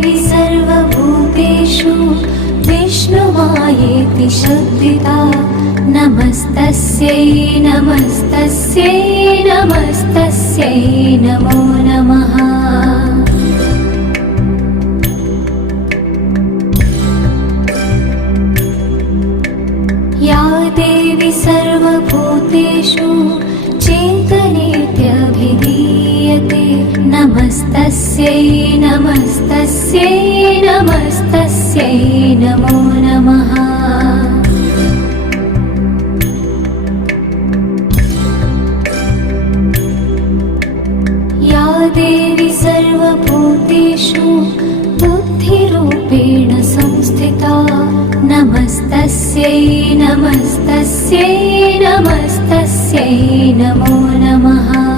देवी सर्वभूतेषु विष्णुमायेति शब्दिता नमस्तस्यै नमस्तस्यै नमस्तस्यै नमो नमः। या देवी सर्वभूतेषु चेतनेत्यभिधीयते नमस्तस्यै नमस्तस्यै नमस्तस्यै नमो नमः। या देवी सर्वभूतेषु बुद्धिरूपेण संस्थिता नमस्तस्यै नमस्तस्यै नमस्तस्यै नमो नमः।